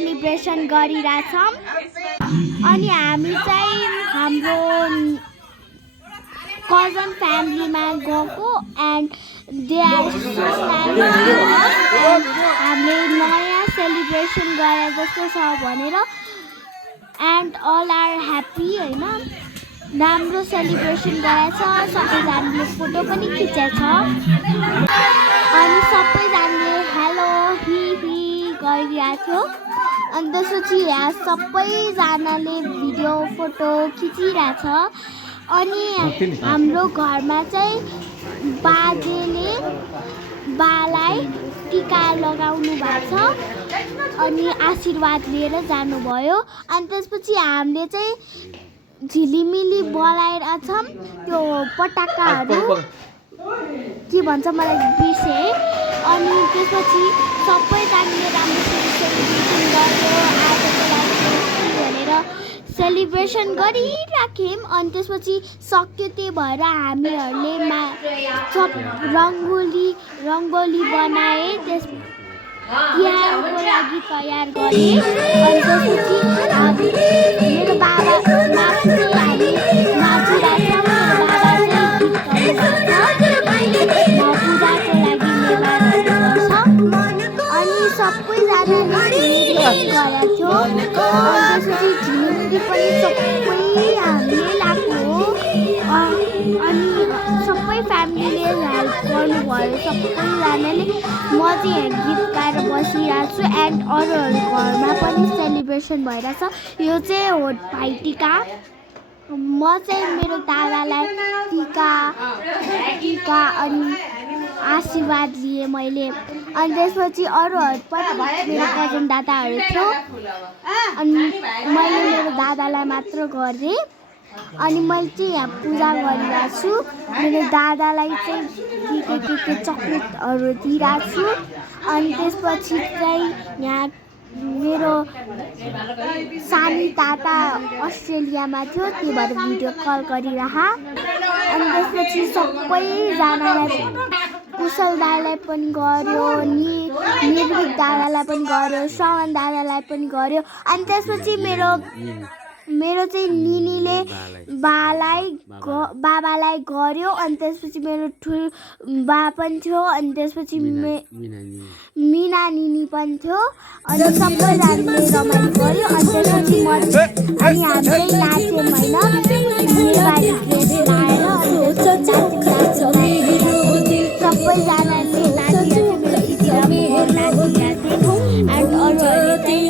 celebration गरिरहेछौँ अनि हामी चाहिँ हाम्रो कजन फ्यामिलीमा गएको एन्ड दे आर हामीले नयाँ सेलिब्रेसन गरे जस्तो छ भनेर एन्ड अल आर ह्याप्पी होइन राम्रो सेलिब्रेसन गरेछ सबैजनाले फोटो पनि खिचेछ अनि सबैजनाले हेलो हि गरिरहेको थियो अनि त्यसपछि यहाँ सबैजनाले भिडियो फोटो खिचिरहेछ अनि हाम्रो घरमा चाहिँ बाजेले बालाई टिका लगाउनु भएको छ अनि आशीर्वाद लिएर जानुभयो अनि त्यसपछि हामीले चाहिँ झिलिमिली बोलाएर छौँ त्यो पटाकाहरू के भन्छ मलाई बिर्सेँ अनि त्यसपछि सबैजनाले राम्रोसँग सेलिब्रेसन गर्यो आजको लागि भनेर सेलिब्रेसन गरिराख्यौँ अनि त्यसपछि सक्यो त्यही भएर हामीहरूले सब रङ्गोली बनाए त्यस तिहारको लागि तयार गरेँ अनि त्यसपछि मेरो बाबा माथि हामी नाचिरहेछौँ मेरो बाबा चाहिँ पूजाको लागि नेवारहरू गर्छ अनि सबैजनाले गरेको थियो अनि त्यसपछि झिलिमिली पनि सबै हामीले लगाएको हो अनि सबै फ्यामिलीले हेल्प गर्नुभयो सबैजनाले म चाहिँ गीत गाएर बसिरहेको छु एन्ड अरूहरू घरमा पनि सेलिब्रेसन भइरहेछ यो चाहिँ हो भाइटिका म चाहिँ मेरो दादालाई टिका अनि आशीर्वाद लिएँ मैले अनि त्यसपछि अरूहरू पनि मेरो कजन दादाहरू थियो अनि मैले मेरो दादालाई मात्र गरेँ अनि मैले चाहिँ यहाँ पूजा गरिरहेको छु मेरो दादालाई चाहिँ के चक्लेटहरू दिइरहेको छु अनि त्यसपछि चाहिँ यहाँ मेरो सानी दादा अस्ट्रेलियामा थियो त्यही भएर भिडियो कल गरिरह अनि त्यसपछि सबैजनालाई कुशल दादालाई पनि गर्यो निर्भिक दादालाई पनि गर्यो श्रवण दादालाई पनि गर्यो अनि त्यसपछि मेरो चाहिँ निनीले बाबालाई गर्यो अनि त्यसपछि मेरो ठुलो बा पनि थियो अनि त्यसपछि मिना निनी पनि थियो अनि सबैजनाले रमाइलो गर्यो अनि त्यसपछि अनि हामीले नाच्यौँ होइन नेवारी ड्रेस लाएर सबैजनाले नाचिरहेको मेरो दिदी र म नाचिरहेको थियौँ एन्ड अरूहरूले चाहिँ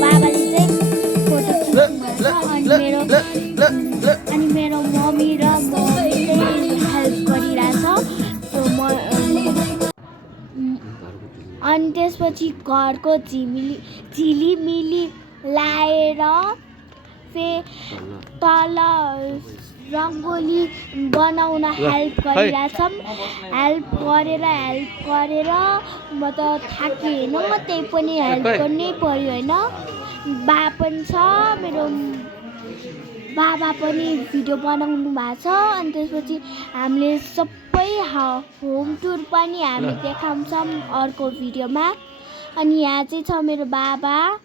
बाबाले चाहिँ अनि मेरो मम्मी र म हेल्प गरिरहेछ अनि त्यसपछि घरको झिलिमिली लाएर तल रङ्गोली बनाउन हेल्प गरिरहेछौँ हेल्प गरेर म त थाकेँ होइन म त्यही पनि हेल्प गर्नै पर्यो होइन बा पनि छ मेरो बाबा पनि भिडियो बनाउनु भएको छ अनि त्यसपछि हामीले सबै होम टुर पनि हामी देखाउँछौँ अर्को भिडियोमा अनि यहाँ चाहिँ छ मेरो बाबा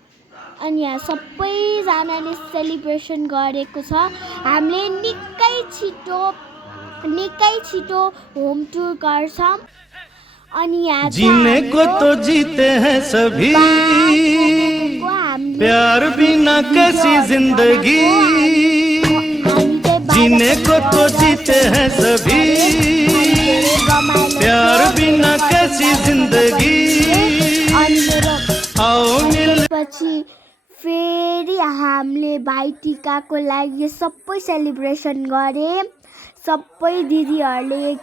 अनि यहाँ सबैजनाले सेलिब्रेसन गरेको छ हामीले निकै छिटो होम टुर गर्छौँ अनि यहाँ जीने को तो जीते हैं सभी प्यार बिना कैसी जिंदगी जीने को तो जीते हैं सभी प्यार बिना कैसी जिंदगी आओ मिल पछि फेरि हामीले भाइटिकाको लागि सबै सेलिब्रेसन गरे सबै दिदीहरूले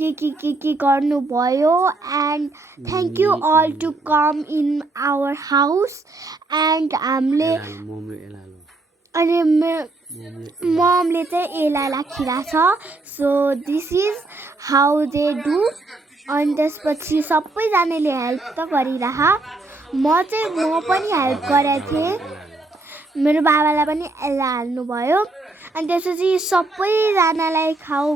के गर्नुभयो and thank you all to come in our house and हामीले अनि ममले चाहिँ यसलाई राखिरहेछ so this is how they do अनि त्यसपछि सबैजनाले हेल्प त गरिरह म पनि हेल्प गरेको थिएँ मेरो बाबालाई पनि यसलाई हाल्नुभयो अनि त्यसपछि सबैजनालाई खाऊ